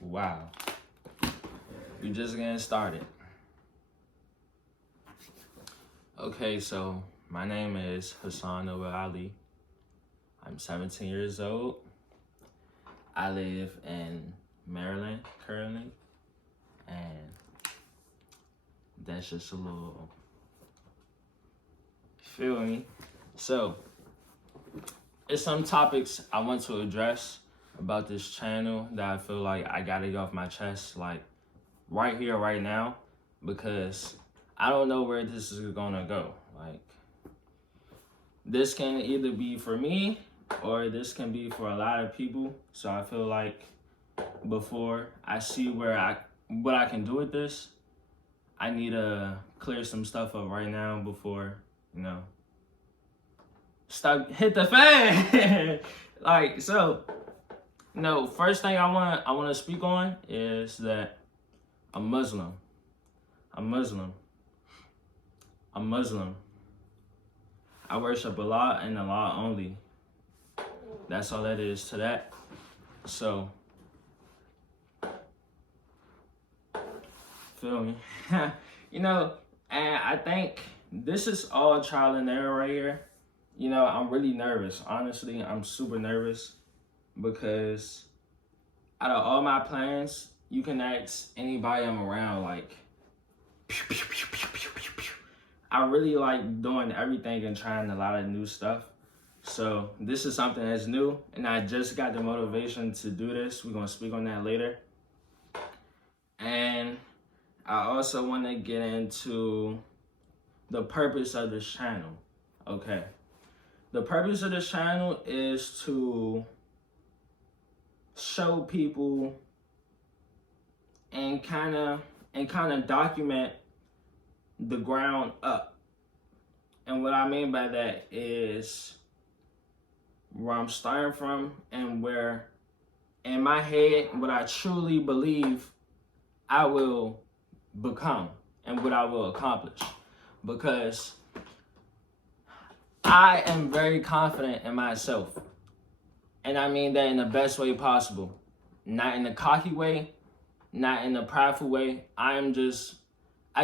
Wow. We just getting started. Okay, so my name is Hassan Noah Ali. I'm 17 years old. I live in Maryland currently. And that's just a little, feel me? So, it's some topics I want to address about this channel that I feel like I gotta get off my chest, like right here, right now, because I don't know where this is gonna go. Like, this can either be for me or this can be for a lot of people. So I feel like before I see what I can do with this, I need to clear some stuff up right now before, hit the fan. Like, so, first thing I want to speak on is that I'm Muslim. I worship Allah and Allah only. That's all that is to that. So, feel me? And I think this is all trial and error right here. I'm really nervous. Honestly, I'm super nervous because out of all my plans, you can ask anybody I'm around, like, pew, pew, pew, pew, pew, pew, pew. I really like doing everything and trying a lot of new stuff. So this is something that's new, and I just got the motivation to do this. We're going to speak on that later. And I also want to get into the purpose of this channel. Okay. The purpose of this channel is to show people and kind of document the ground up. And what I mean by that is where I'm starting from and where in my head what I truly believe I will become and what I will accomplish. Because I am very confident in myself. And I mean that in the best way possible. Not in a cocky way, not in a prideful way. I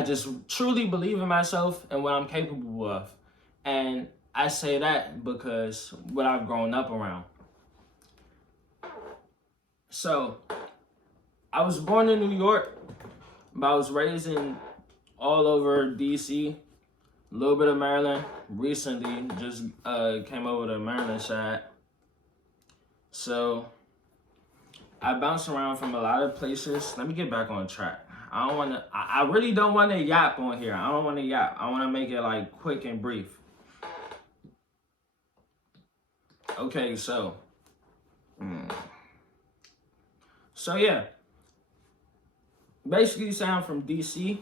just truly believe in myself and what I'm capable of. And I say that because what I've grown up around. So, I was born in New York, but I was raised in all over DC, a little bit of Maryland. Recently, just came over to Maryland side. So, I bounced around from a lot of places. Let me get back on track. I really don't want to yap on here. I don't want to yap. I want to make it like quick and brief. Okay, so yeah. Basically, I'm from DC,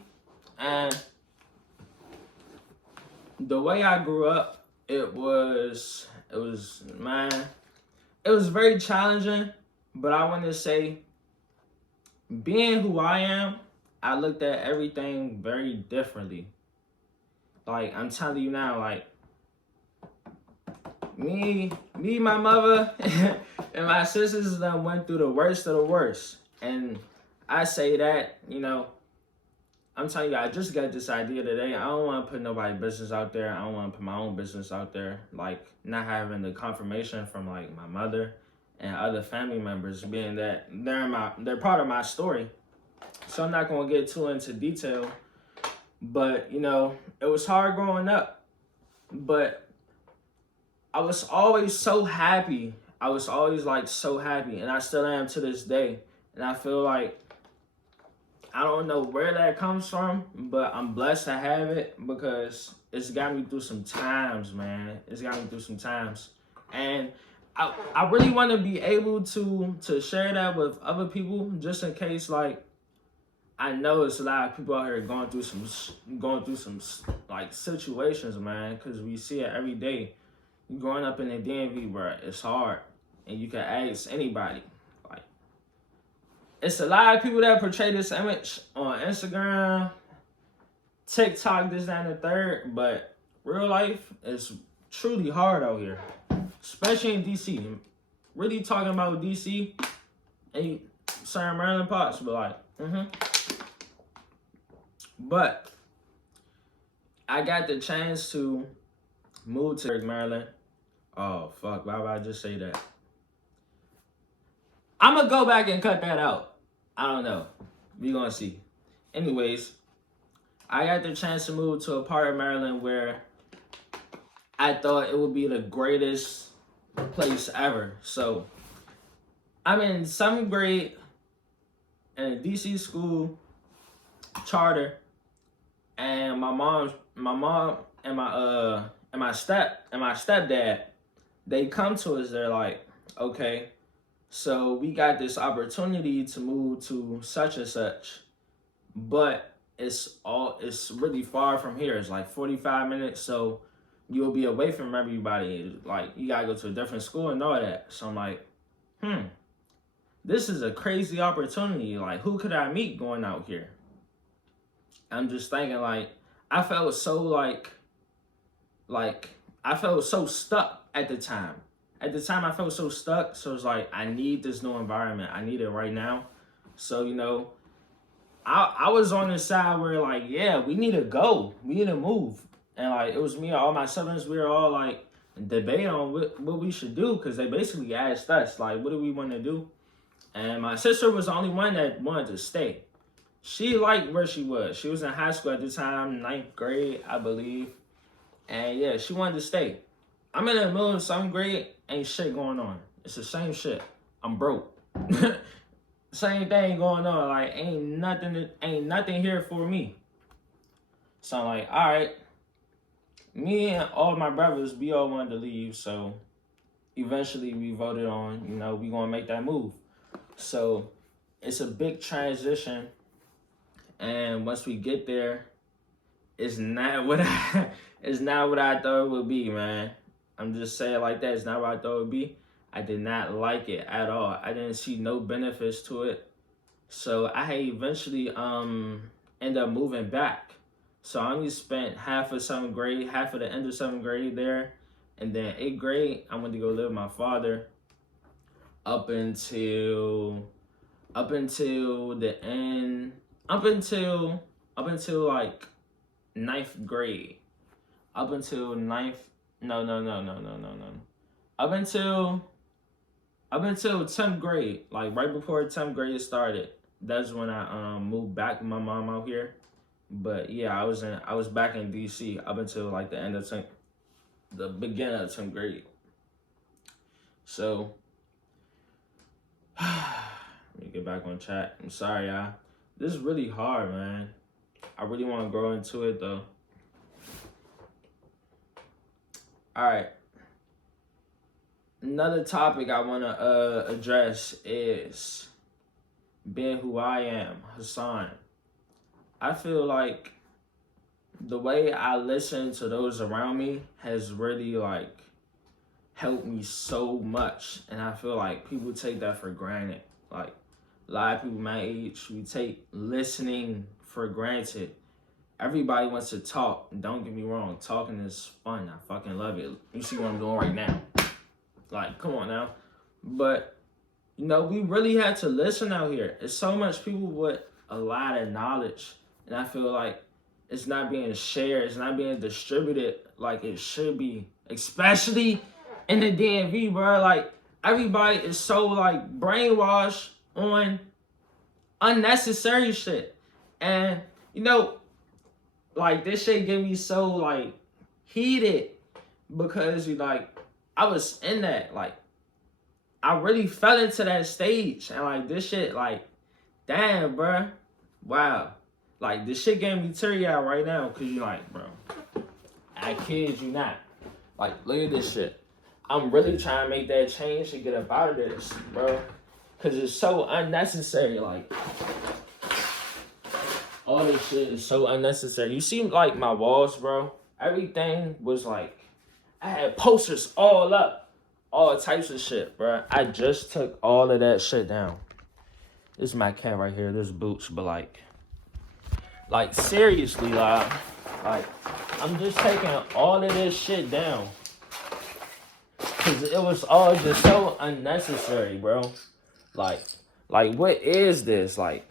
and the way I grew up, it was very challenging, but I want to say, being who I am, I looked at everything very differently. Like, I'm telling you now, like, me, my mother, and my sisters went through the worst of the worst. And I say that, I'm telling you, I just got this idea today. I don't want to put nobody's business out there. I don't want to put my own business out there. Like, not having the confirmation from, like, my mother and other family members, being that they're part of my story. So I'm not going to get too into detail. But, it was hard growing up. But I was always so happy. I was always, like, so happy. And I still am to this day. And I feel like I don't know where that comes from, but I'm blessed to have it because it's got me through some times, man. It's got me through some times. And I really want to be able to share that with other people, just in case, like, I know it's a lot of people out here going through some like situations, man, because we see it every day. Growing up in the DMV, bro, it's hard, and you can ask anybody. Like, it's a lot of people that portray this image on Instagram, TikTok, this, that, and the third, but real life is truly hard out here, especially in DC. Really talking about DC, and certain Maryland parts, but like, But I got the chance to move to Maryland. Oh fuck! Why would I just say that? I'm gonna go back and cut that out. I don't know. We gonna see. Anyways, I got the chance to move to a part of Maryland where I thought it would be the greatest place ever. So I'm in 7th grade in a DC school charter, and my mom and my stepdad, they come to us. They're like, okay, so we got this opportunity to move to such and such, but it's really far from here. It's like 45 minutes, so you'll be away from everybody. Like, you gotta go to a different school and all that. So I'm like, this is a crazy opportunity. Like, who could I meet going out here? I'm just thinking, like, I felt so I felt so stuck at the time. At the time, I felt so stuck. So it's like, I need this new environment. I need it right now. So, you know, I was on the side where, like, yeah, we need to go. We need to move. And, like, it was me and all my siblings. We were all, like, debating on what we should do, because they basically asked us, like, what do we want to do? And my sister was the only one that wanted to stay. She liked where she was. She was in high school at the time, 9th grade, I believe. And, yeah, she wanted to stay. I'm in the middle of 7th grade, ain't shit going on. It's the same shit. I'm broke. Same thing going on. Like, ain't nothing here for me. So I'm like, all right. Me and all my brothers, we all wanted to leave. So eventually we voted on, you know, we gonna make that move. So it's a big transition. And once we get there, it's not what I thought it would be, man. I'm just saying it like that. It's not what I thought it would be. I did not like it at all. I didn't see no benefits to it. So I had eventually ended up moving back. So I only spent half of 7th grade, half of the end of 7th grade there. And then 8th grade, I went to go live with my father up until the end, up until like 9th grade. Up until 9th, no. Up until 10th grade, like right before 10th grade started, that's when I moved back with my mom out here. But yeah, I was back in DC up until like the beginning of 10th grade. So let me get back on chat. I'm sorry, y'all. This is really hard, man. I really want to grow into it though. All right. Another topic I want to address is being who I am, Hassan. I feel like the way I listen to those around me has really like helped me so much, and I feel like people take that for granted. Like, a lot of people my age, we take listening for granted. Everybody wants to talk. Don't get me wrong, talking is fun. I fucking love it. You see what I'm doing right now. Like, come on now. But, you know, we really had to listen out here. There's so much people with a lot of knowledge, and I feel like it's not being shared. It's not being distributed like it should be, especially in the DMV, bro. Like, everybody is so, like, brainwashed on unnecessary shit. And, you know, like, this shit get me so, like, heated because, like, I was in that, like, I really fell into that stage, and, like, this shit, like, damn, bro, wow. Like, this shit gave me teary-eyed right now, because you're like, bro, I kid you not. Like, look at this shit. I'm really trying to make that change to get up out of this, bro, because it's so unnecessary. Like, all this shit is so unnecessary. You see, like, my walls, bro, everything was, like, I had posters all up, all types of shit, bro. I just took all of that shit down. This is my cat right here. This is Boots, but like seriously, like I'm just taking all of this shit down, cause it was all just so unnecessary, bro. Like, Like, what is this? Like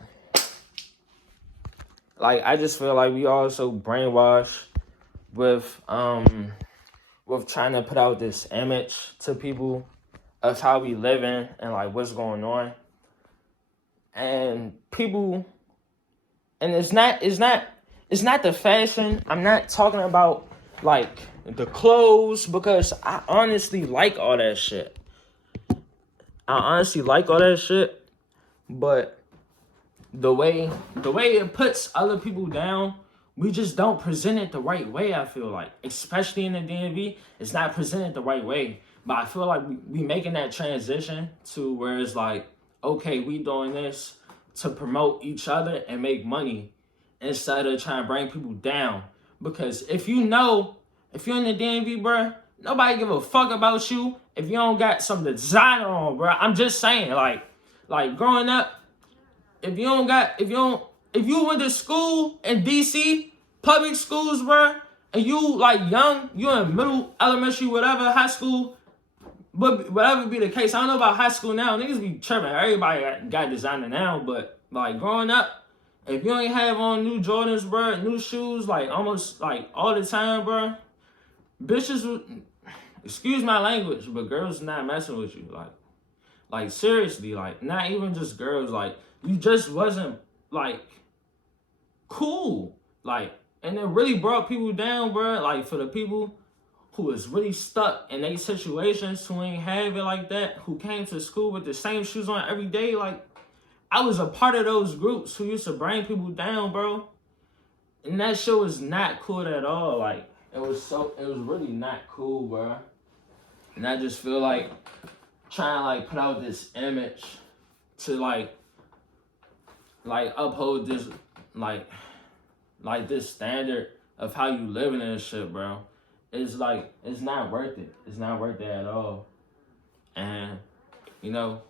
I just feel like we all so brainwashed with trying to put out this image to people of how we living and like what's going on. And people, and it's not the fashion. I'm not talking about like the clothes, because I honestly like all that shit. But the way it puts other people down, we just don't present it the right way. I feel like, especially in the DMV, it's not presented the right way. But I feel like we making that transition to where it's like, okay, we doing this to promote each other and make money instead of trying to bring people down. Because if you're in the DMV, bro, nobody give a fuck about you if you don't got some designer on, bro. I'm just saying, like growing up, if you went to school in DC, public schools, bro, and you like young, you in middle, elementary, whatever, high school, but whatever be the case, I don't know about high school now. Niggas be tripping. Everybody got designer now, but like growing up, if you ain't have on new Jordans, bro, new shoes, like almost like all the time, bro, bitches, excuse my language, but girls not messing with you, like seriously, like not even just girls, like you just wasn't like cool, like, and it really brought people down, bro. Like for the people who is really stuck in these situations, who ain't have it like that, who came to school with the same shoes on every day, like I was a part of those groups who used to bring people down, bro. And that shit was not cool at all. Like it was really not cool, bro. And I just feel like trying to like put out this image to like uphold this like this standard of how you living and shit, bro. It's like, it's not worth it. It's not worth it at all. And you know,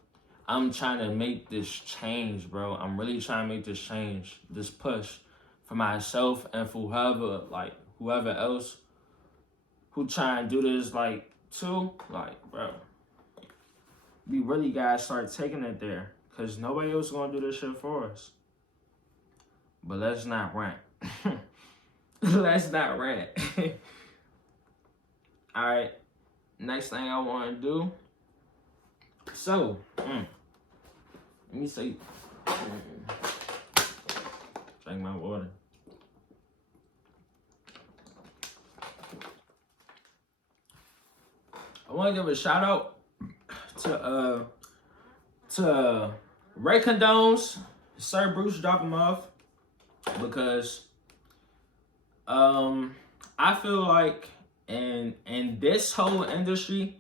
I'm trying to make this change, bro. I'm really trying to make this change, this push for myself and for whoever else who trying to do this like too. Like, bro, we really gotta start taking it there, because nobody else gonna do this shit for us. But let's not rant. Let's not rant. Alright, next thing I want to do. So, let me see. Drink my water. I want to give a shout out to Ray Condones, Sir Bruce, drop him off, because I feel like in this whole industry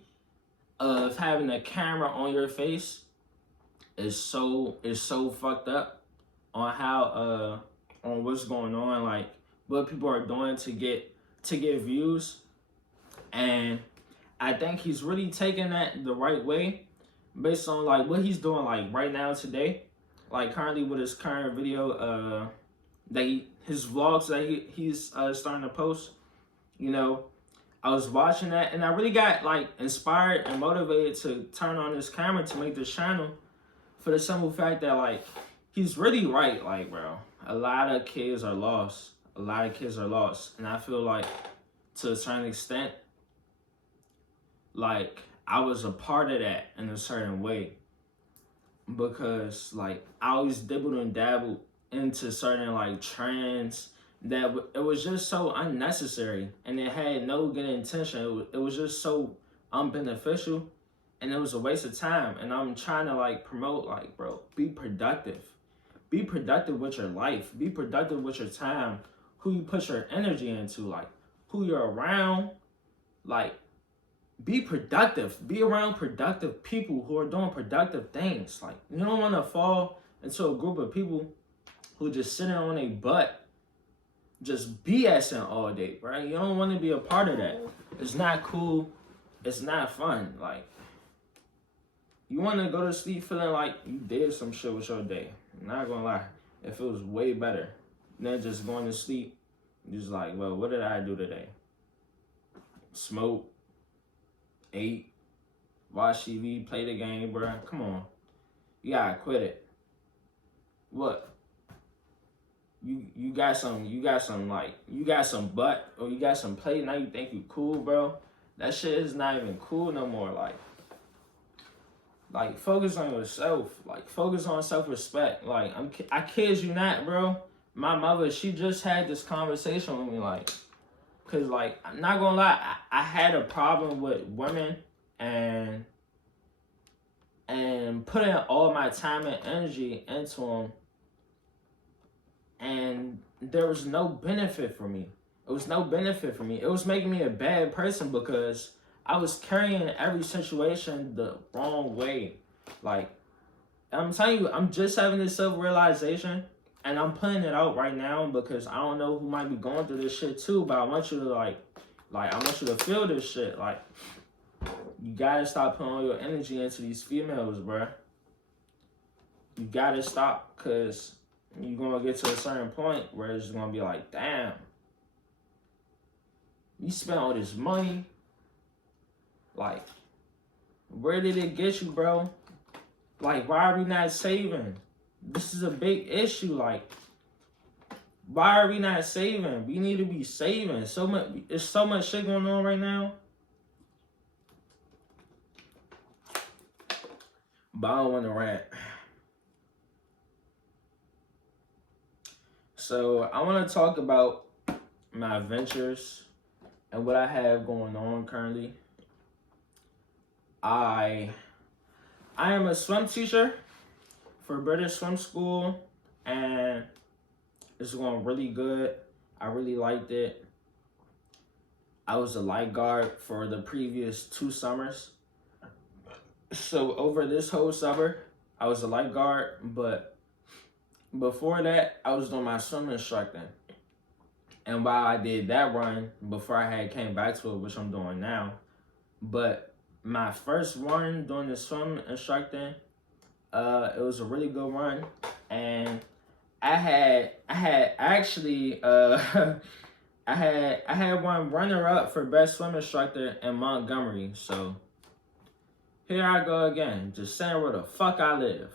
of having a camera on your face is so fucked up on how on what's going on, like what people are doing to get views. And I think he's really taking that the right way based on like what he's doing like right now today, like currently with his current video his vlogs that he's starting to post. You know, I was watching that and I really got like inspired and motivated to turn on this camera to make this channel, for the simple fact that like he's really right. Like, bro, a lot of kids are lost. And I feel like to a certain extent, like I was a part of that in a certain way, because like I always dibbled and dabbled into certain like trends that it was just so unnecessary and it had no good intention. It was just so unbeneficial and it was a waste of time. And I'm trying to like promote, like, bro, be productive with your life, be productive with your time, who you put your energy into, like who you're around. Like, be productive, be around productive people who are doing productive things. Like, you don't want to fall into a group of people who just sitting on their butt, just BSing all day, right? You don't want to be a part of that. It's not cool. It's not fun. Like, you want to go to sleep feeling like you did some shit with your day. I'm not gonna lie, it feels way better than just going to sleep just like, well, what did I do today? Smoke, ate, watch TV, play the game, bro. Come on. You gotta quit it. What? You got some butt or you got some plate, now you think you cool, bro. That shit is not even cool no more. Like focus on yourself. Like focus on self-respect. Like I kid you not, bro. My mother, she just had this conversation with me, like, cause like I'm not gonna lie, I had a problem with women and putting all my time and energy into them, and there was no benefit for me. It was no benefit for me. It was making me a bad person because I was carrying every situation the wrong way. Like, I'm telling you, I'm just having this self-realization, and I'm putting it out right now because I don't know who might be going through this shit too, but I want you to I want you to feel this shit. Like, you gotta stop putting all your energy into these females, bruh. You gotta stop, because you're gonna get to a certain point where it's gonna be like, damn, you spent all this money. Like, where did it get you, bro? Like, why are we not saving? This is a big issue. Like, why are we not saving? We need to be saving. There's so much shit going on right now. But I don't want to rant. So I want to talk about my adventures and what I have going on currently. I am a swim teacher for British Swim School, and it's going really good. I really liked it. I was a lifeguard for the previous 2 summers. So over this whole summer, I was a lifeguard, but before that, I was doing my swim instructing. And while I did that run, before I had came back to it, which I'm doing now, but my first run doing the swim instructing, it was a really good run, and I had actually I had one runner up for best swim instructor in Montgomery. So here I go again, just saying where the fuck I live.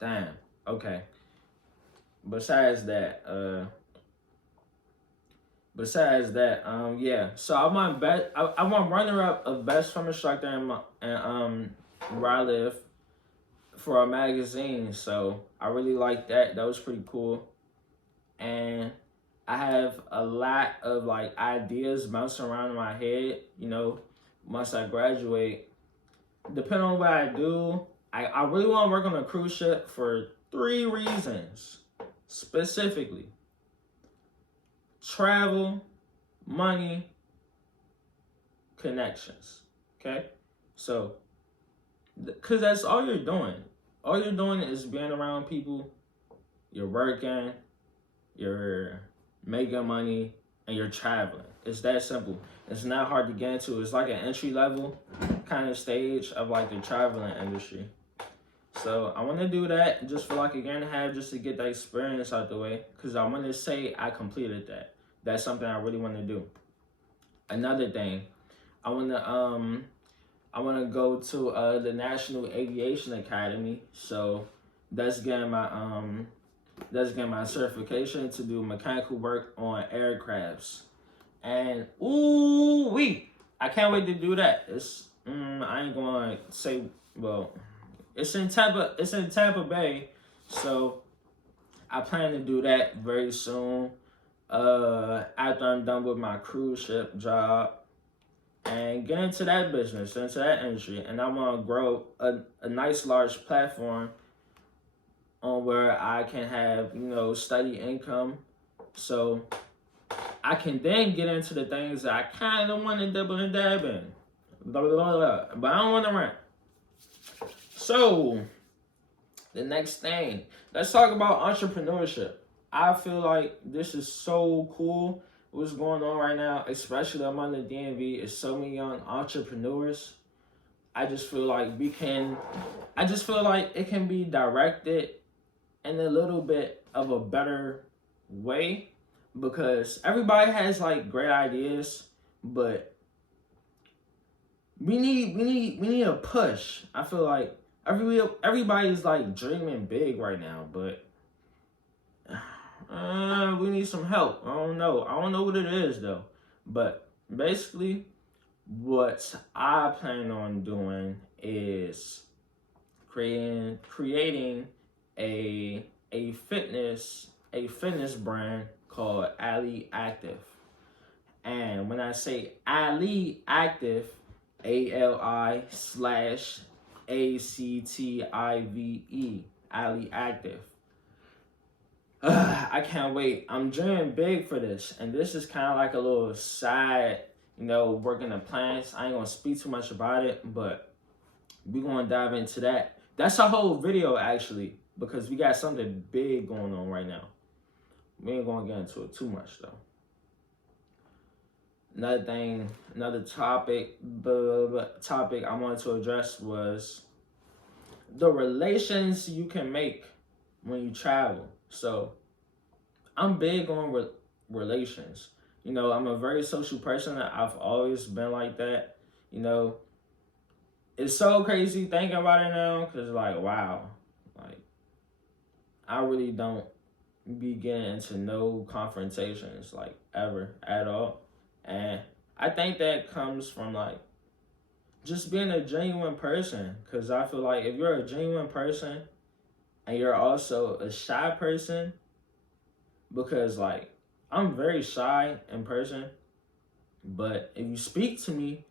Damn. Okay. Besides that, yeah. So I want runner up of best swim instructor in where I live for a magazine. So I really like that. That was pretty cool. And I have a lot of like ideas bouncing around in my head, you know, once I graduate. Depending on what I do, I really want to work on a cruise ship for 3 reasons specifically: travel, money, connections. Okay? So, because that's all you're doing. All you're doing is being around people, you're working, you're making money, and you're traveling. It's that simple. It's not hard to get into. It's like an entry level kind of stage of like the traveling industry. So I want to do that just for like a year and a half, just to get that experience out the way, because I want to say I completed that. That's something I really want to do. Another thing, I want to go to the National Aviation Academy. So that's getting my certification to do mechanical work on aircrafts. And I can't wait to do that. I ain't gonna say, well, it's in Tampa Bay, so I plan to do that very soon. After I'm done with my cruise ship job, and get into that business, into that industry, and I want to grow a nice large platform on where I can have, you know, steady income, so I can then get into the things that I kind of want to double and dab in. Blah, blah, blah, blah. But I don't want to rant. So, the next thing, let's talk about entrepreneurship. I feel like this is so cool what's going on right now, especially among the DMV. Is so many young entrepreneurs. I just feel like it can be directed in a little bit of a better way, because everybody has like great ideas, but we need a push. I feel like everybody's like dreaming big right now, but we need some help. I don't know what it is though. But basically, what I plan on doing is creating a fitness brand called Ali Active. And when I say Ali Active, ALI/ACTIVE, Ali Active. I can't wait. I'm dreaming big for this, and this is kind of like a little side, working the plans. I ain't gonna speak too much about it, but we're gonna dive into that. That's a whole video actually, because we got something big going on right now. We ain't gonna get into it too much though. Another topic I wanted to address was the relations you can make when you travel. So I'm big on relations. I'm a very social person. I've always been like that. It's so crazy thinking about it now, because like, wow, like I really don't be getting into no confrontations like ever at all. And I think that comes from like just being a genuine person, because I feel like if you're a genuine person and you're also a shy person, because like I'm very shy in person, but if you speak to me,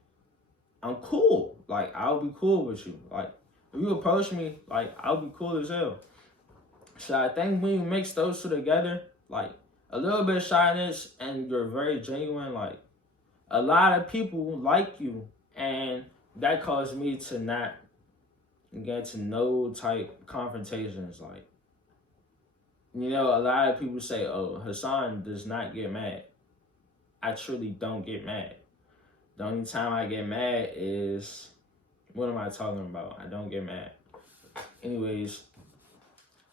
I'm cool. Like I'll be cool with you. Like if you approach me, like I'll be cool as hell. So I think when you mix those two together, like a little bit of shyness and you're very genuine, like a lot of people like you, and that caused me to not get to no type confrontations. Like, a lot of people say, oh, Hassan does not get mad. I truly don't get mad. The only time I get mad is, what am I talking about? I don't get mad. Anyways,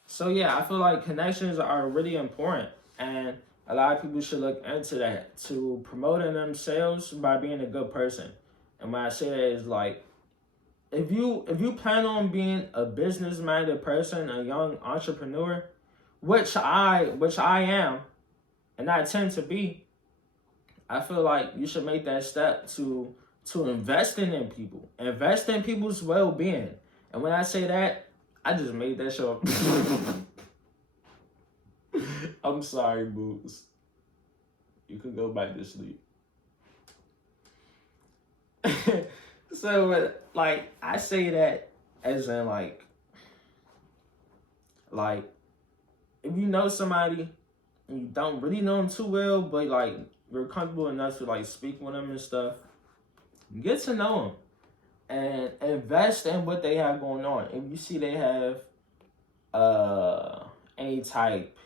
so yeah, I feel like connections are really important, and a lot of people should look into that, to promoting themselves by being a good person. And when I say that is like, if you plan on being a business-minded person, a young entrepreneur, which I am, and I tend to be, I feel like you should make that step to investing in people, invest in people's well-being. And when I say that, I just made that show up. I'm sorry, Boots. You could go back to sleep. So, like, I say that as in, like, if you know somebody and you don't really know them too well, but, like, you're comfortable enough to, like, speak with them and stuff, get to know them and invest in what they have going on. If you see they have any type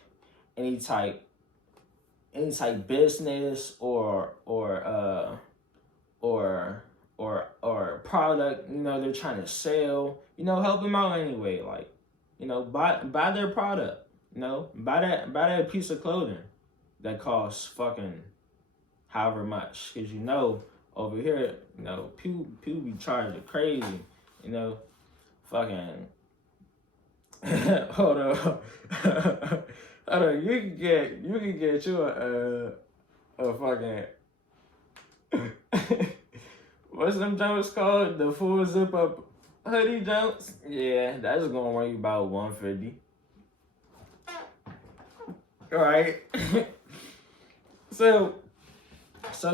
business or product, they're trying to sell, help them out anyway. Like, buy their product, buy that piece of clothing that costs fucking however much, because over here, people be charging crazy, fucking. Hold on. Hold on. You can get you a fucking what's them jumps called? The full zip up hoodie jumps? Yeah, that's gonna run you about $150. Alright. So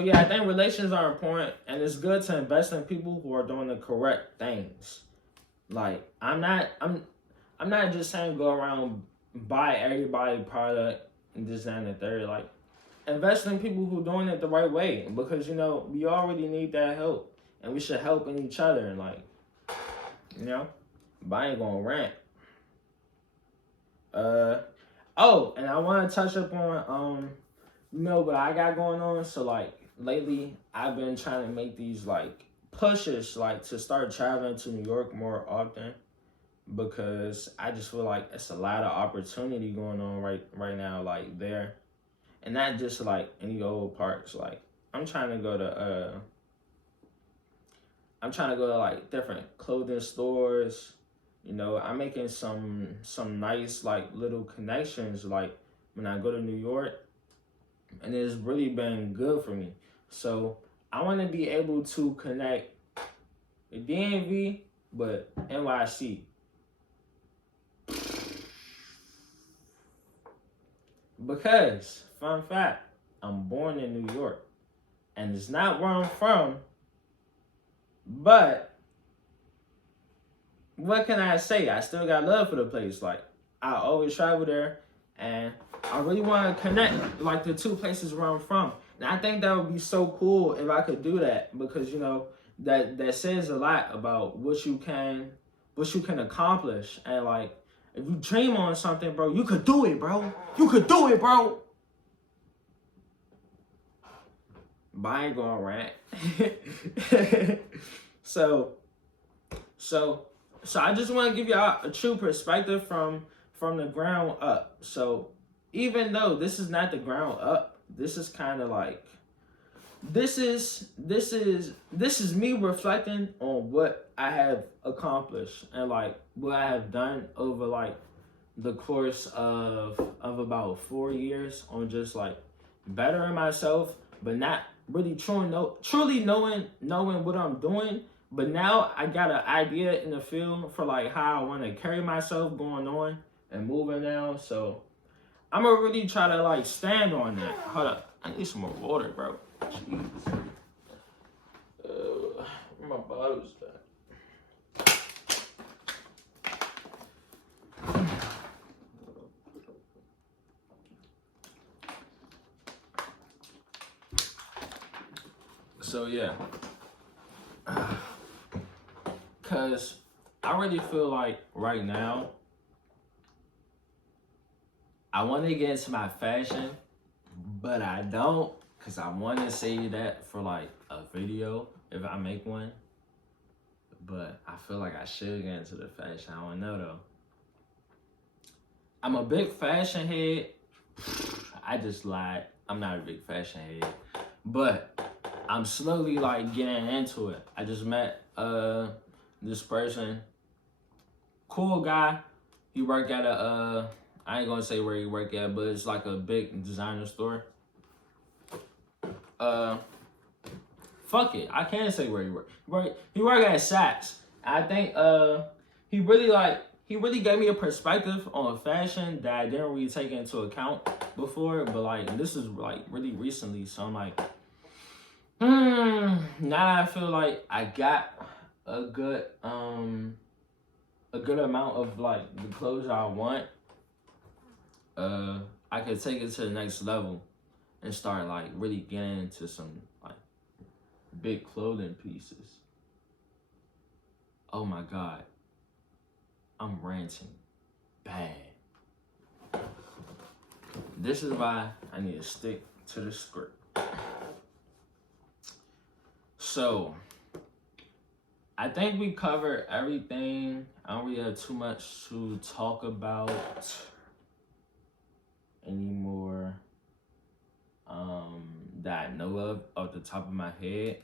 yeah, I think relations are important, and it's good to invest in people who are doing the correct things. Like, I'm not just saying go around buy everybody product and this, that, and the third. Like, invest in people who doing it the right way, because we already need that help, and we should help in each other. And like, but I ain't gonna rant. Oh, and I want to touch up on what I got going on. So like lately, I've been trying to make these like pushes, like to start traveling to New York more often, because I just feel like it's a lot of opportunity going on right now, like there, and not just like any old parts. Like I'm trying to go to I'm trying to go to like different clothing stores. You know, I'm making some nice like little connections like when I go to New York, and it's really been good for me. So I want to be able to connect the DMV, but NYC. Because, fun fact, I'm born in New York. And it's not where I'm from, but what can I say? I still got love for the place. Like, I always travel there, and I really want to connect, like, the two places where I'm from. And I think that would be so cool if I could do that, because, you know, that says a lot about what you can accomplish. And, like, if you dream on something, bro, you could do it, bro. You could do it, bro. But I ain't gonna rant. so I just want to give y'all a true perspective from the ground up. So even though this is not the ground up, this is kind of like this is me reflecting on what I have accomplished and like what I have done over like the course of about 4 years on just like bettering myself, but not really truly knowing what I'm doing. But now I got an idea in the field for like how I want to carry myself going on and moving now. So I'm gonna really try to like stand on that. Hold up, I need some more water, bro. Jeez. Where my bottles at? So yeah, cause I really feel like right now I want to get into my fashion, but I don't, cause I want to save that for like a video if I make one. But I feel like I should get into the fashion. I don't know though. I'm a big fashion head. I just lied. I'm not a big fashion head, but I'm slowly like getting into it. I just met this person, cool guy. He worked at a I ain't gonna say where he worked at, but it's like a big designer store. Fuck it, I can't say where he worked. He worked at Saks. I think he really gave me a perspective on fashion that I didn't really take into account before. But like this is like really recently, so I'm like, now that I feel like I got a good amount of like the clothes I want, I could take it to the next level and start like really getting into some like big clothing pieces. Oh my God, I'm ranting bad. This is why I need to stick to the script. So, I think we covered everything. I don't really have too much to talk about anymore that I know of off the top of my head.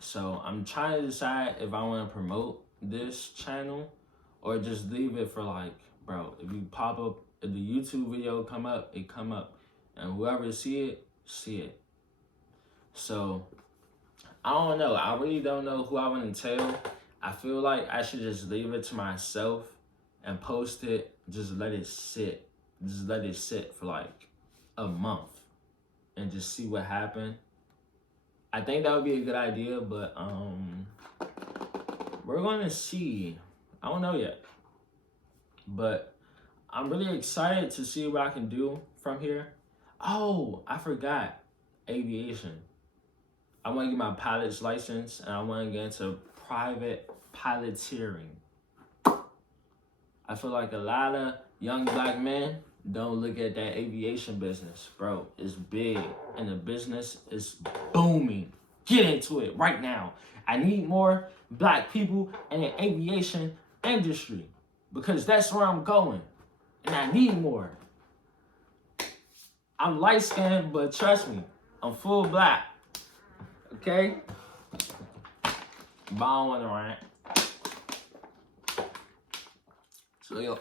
So, I'm trying to decide if I want to promote this channel or just leave it for like, bro, if you pop up, if the YouTube video come up, it come up. And whoever see it, see it. So, I don't know. I really don't know who I want to tell. I feel like I should just leave it to myself and post it. Just let it sit. Just let it sit for like a month and just see what happened. I think that would be a good idea, but we're going to see. I don't know yet. But I'm really excited to see what I can do from here. Oh, I forgot. Aviation. I want to get my pilot's license, and I want to get into private piloteering. I feel like a lot of young black men don't look at that aviation business. Bro, it's big, and the business is booming. Get into it right now. I need more black people in the aviation industry because that's where I'm going, and I need more. I'm light-skinned, but trust me, I'm full black. Okay? But I don't want to rant. So, yo,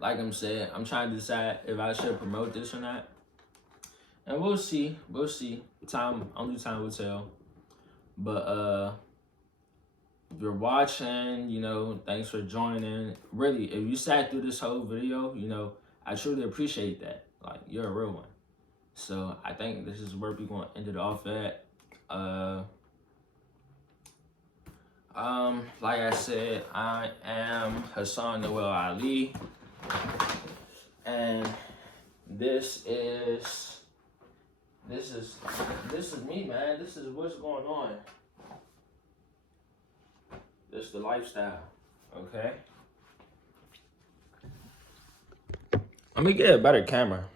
like I'm saying, I'm trying to decide if I should promote this or not. And we'll see. We'll see. Only time will tell. But, if you're watching, you know, thanks for joining. Really, if you sat through this whole video, you know, I truly appreciate that. Like, you're a real one. So, I think this is where we're going to end it off at. Like I said, I am Hassan Noel Ali. And this is me, man. This is what's going on. This is the lifestyle, okay? Let me get a better camera.